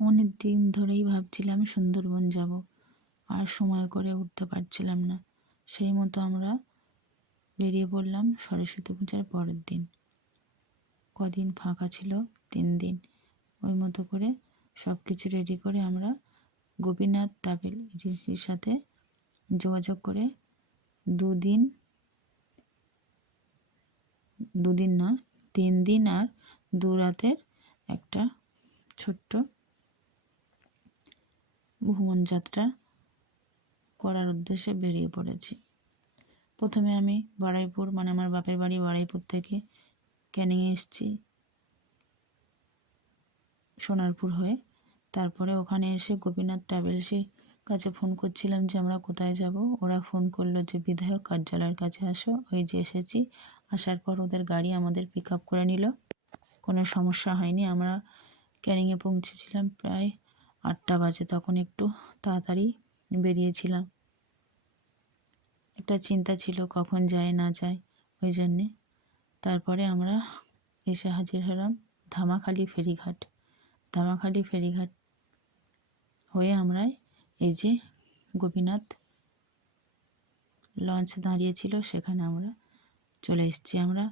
অনেক দিন ধরেই ভাবছিলাম সুন্দরবন যাব, আর সময় করে উঠতে পারছিলাম না। সেই মতো আমরা বেরিয়ে পড়লাম সরস্বতী পূজার পরের দিন। কদিন ফাঁকা ছিল, 3 দিন। ওই মতো করে সব কিছু রেডি করে আমরা গোপীনাথ ট্রাভেল এজেন্সির সাথে যোগাযোগ করে দুদিন না 3 দিন আর 2 রাতের একটা ছোট্ট ভ্রমণ যাত্রা করার উদ্দেশ্যে বেরিয়ে পড়েছি। প্রথমে আমি বারুইপুর, মানে আমার বাপের বাড়ি বারুইপুর থেকে ক্যানিংয়ে এসেছি সোনারপুর হয়ে। তারপরে ওখানে এসে গোপীনাথ ট্রাভেলসের কাছে ফোন করছিলাম যে আমরা কোথায় যাব। ওরা ফোন করলো যে বিধায়ক কার্যালয়ের কাছে আসো। ওই যে এসেছি। আসার পর ওদের গাড়ি আমাদের পিক আপ করে নিল, কোনো সমস্যা হয়নি। আমরা ক্যানিংয়ে পৌঁছেছিলাম প্রায় 8টা বাজে। তখন একটু তাড়াতাড়ি বেরিয়েছিলাম, একটা চিন্তা ছিল কখন যায় না যায়, ওই জন্যে। তারপরে আমরা এসে হাজির হলাম ধামাখালি ফেরিঘাট। ধামাখালি ফেরিঘাট হয়ে আমরা এই যে গোপীনাথ লঞ্চ দাঁড়িয়েছিল সেখানে আমরা চলে এসেছি। আমরা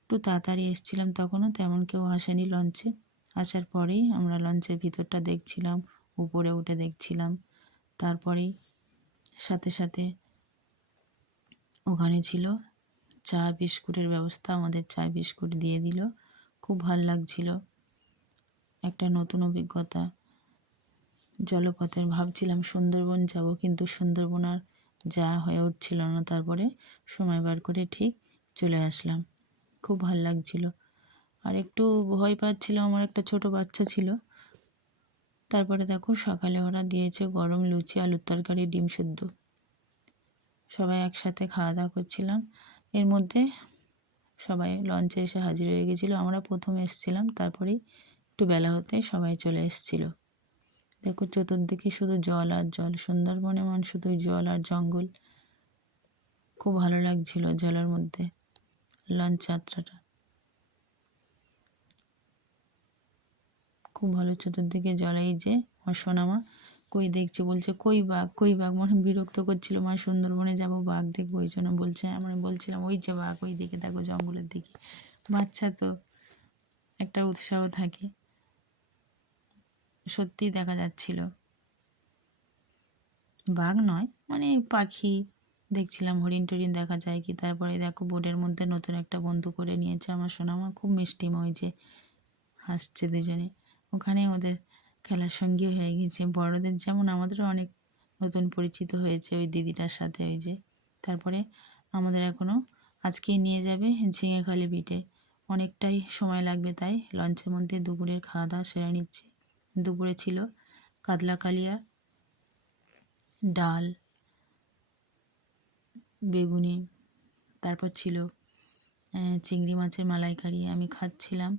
একটু তাড়াতাড়ি এসেছিলাম, তখনও তেমন কেউ আসেনি লঞ্চে। আসার পরেই আমরা লঞ্চের ভিতরটা দেখছিলাম, উপরে উঠে দেখছিলাম। তারপরেই সাথে সাথে ওখানে ছিল চা বিস্কুটের ব্যবস্থা, আমাদের চা বিস্কুট দিয়ে দিল। খুব ভালো লাগছিল, একটা নতুন অভিজ্ঞতা। জলপথে ভাবছিলাম সুন্দরবন যাব, কিন্তু সুন্দরবন আর যাওয়া হয়ে উঠছিল না। তারপরে সময় বার করে ঠিক চলে আসলাম। খুব ভালো লাগছিল, আর একটু ভয় পাচ্ছিল, আমার একটা ছোট বাচ্চা ছিল। তারপরে দেখো সকালে ওরা দিয়েছে গরম লুচি, আলুর তরকারি, ডিম সেদ্ধ। সবাই একসাথে খাওয়া দাওয়া করছিলাম। এর মধ্যে সবাই লঞ্চে এসে হাজির হয়ে গেছিলো। আমরা প্রথম এসেছিলাম, তারপরেই একটু বেলা হতে সবাই চলে এসেছিলো। দেখো চতুর্দিকে শুধু জল আর জল, সুন্দরবনে মানে শুধু জল আর জঙ্গল। খুব ভালো লাগছিল জলের মধ্যে লঞ্চ যাত্রাটা, খুব ভালো। চতুর্দিকে জল। এই যে আমার সোনামা কই দেখছে, বলছে কই বাঘ, কই বাঘ, মানে বিরক্ত করছিল। মা সুন্দরবনে যাব, বাঘ দেখবো, ওই জন্য বলছে। আমরা বলছিলাম ওই যে বাঘ, ওই দিকে দেখো জঙ্গলের দিকে। বাচ্চা তো একটা উৎসাহ থাকে। সত্যিই দেখা যাচ্ছিল বাঘ নয়, মানে পাখি দেখছিলাম, হরিণ টরিণ দেখা যায় কি। তারপরে দেখো বোর্ডের মধ্যে নতুন একটা বন্ধু করে নিয়েছে আমার সোনামা, খুব মিষ্টি। ওই যে হাসছে দুজনে। ওখানে ওদের খেলার সঙ্গী হয়ে গেছে। বড়দের যেমন আমাদেরও অনেক নতুন পরিচিত হয়েছে ওই দিদিটার সাথে। ওই যে তারপরে আমাদের এখনও আজকেই নিয়ে যাবে ঝিঙেখালি বিটে। অনেকটাই সময় লাগবে, তাই লঞ্চের মধ্যে দুপুরের খাওয়া দাওয়া সেরে নিচ্ছে। দুপুরে ছিল কাতলা কালিয়া, ডাল, বেগুনি, তারপর ছিল চিংড়ি মাছের মালাইকারি। আমি খাচ্ছিলাম,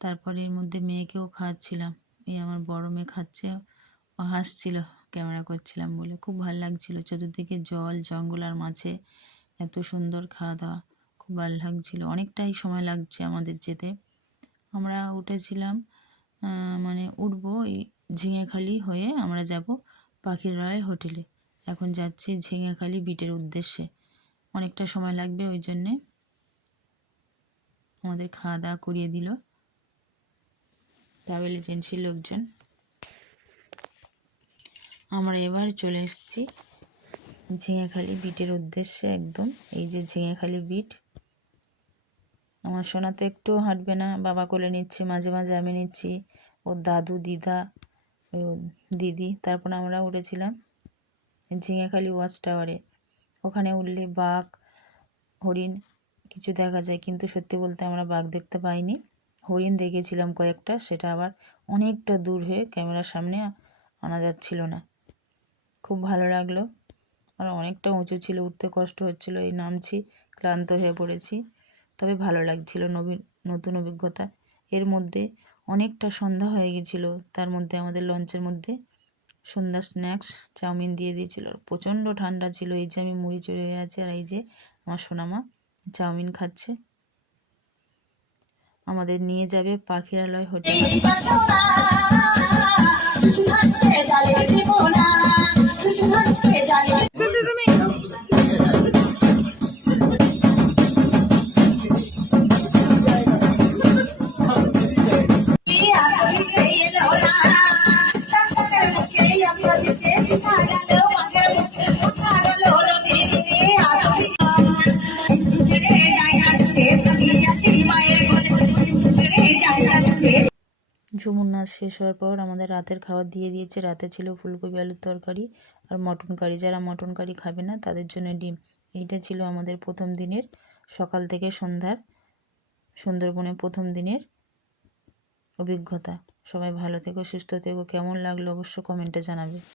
তারপরে এর মধ্যে মেয়েকেও খাওয়াচ্ছিলাম। এই আমার বড় মেয়ে খাচ্ছে, ও হাসছিল ক্যামেরা করছিলাম বলে। খুব ভালো লাগছিল, চতুর্দিকে জল, জঙ্গল আর মাছে এত সুন্দর খাওয়া দাওয়া, খুব ভালো লাগছিল। অনেকটাই সময় লাগছে আমাদের যেতে। আমরা উঠেছিলাম, মানে উঠবো এই ঝিঙেখালি হয়ে আমরা যাব পাখির রায় হোটেলে। এখন যাচ্ছি ঝিঙেখালি বিটের উদ্দেশ্যে। অনেকটা সময় লাগবে, ওই জন্যে আমাদের খাওয়া দাওয়া করিয়ে দিল ট্রাভেল এজেন্সির লোকজন। আমরা এবার চলে এসেছি ঝিঙেখালি বিটের উদ্দেশ্যে একদম। এই যে ঝিঙেখালি বিট। আমার সোনা তো একটু হাঁটবে না, বাবা কোলে নিচ্ছে, মাঝে মাঝে আমি নিচ্ছি, ওর দাদু, দিদা, দিদি। তারপর আমরা উঠেছিলাম ঝিঙেখালি ওয়াচ টাওয়ারে। ওখানে উঠলে বাঘ, হরিণ কিছু দেখা যায়, কিন্তু সত্যি বলতে আমরা বাঘ দেখতে পাইনি। হরিণ দেখেছিলাম কয়েকটা, সেটা আবার অনেকটা দূর হয়ে ক্যামেরার সামনে আনা যাচ্ছিল না। খুব ভালো লাগলো, আর অনেকটা উঁচু ছিল, উঠতে কষ্ট হচ্ছিল। এই নামছি, ক্লান্ত হয়ে পড়েছি, তবে ভালো লাগছিল, নতুন অভিজ্ঞতা। এর মধ্যে অনেকটা সন্ধ্যা হয়ে গেছিলো। তার মধ্যে আমাদের লঞ্চের মধ্যে সন্ধ্যা স্ন্যাক্স চাউমিন দিয়ে দিয়েছিল। প্রচণ্ড ঠান্ডা ছিল। এই যে আমি মুড়ি চড়ে হয়ে আছে, আর এই যে আমার সোনামা চাউমিন খাচ্ছে। আমাদের নিয়ে যাবে পাখিরালয় হোটেল। মাছ শেষ হওয়ার পর আমাদের রাতের খাবার দিয়ে দিয়েছে। রাতে ছিল ফুলকপি আলুর তরকারি আর মটন কারি। যারা মটন কারি খাবে না তাদের জন্য ডিম। এইটা ছিল আমাদের প্রথম দিনের, সকাল থেকে সন্ধ্যার সুন্দরবনে প্রথম দিনের অভিজ্ঞতা। সবাই ভালো থেকো, সুস্থ থেকো। কেমন লাগলো অবশ্য কমেন্টে জানাবে।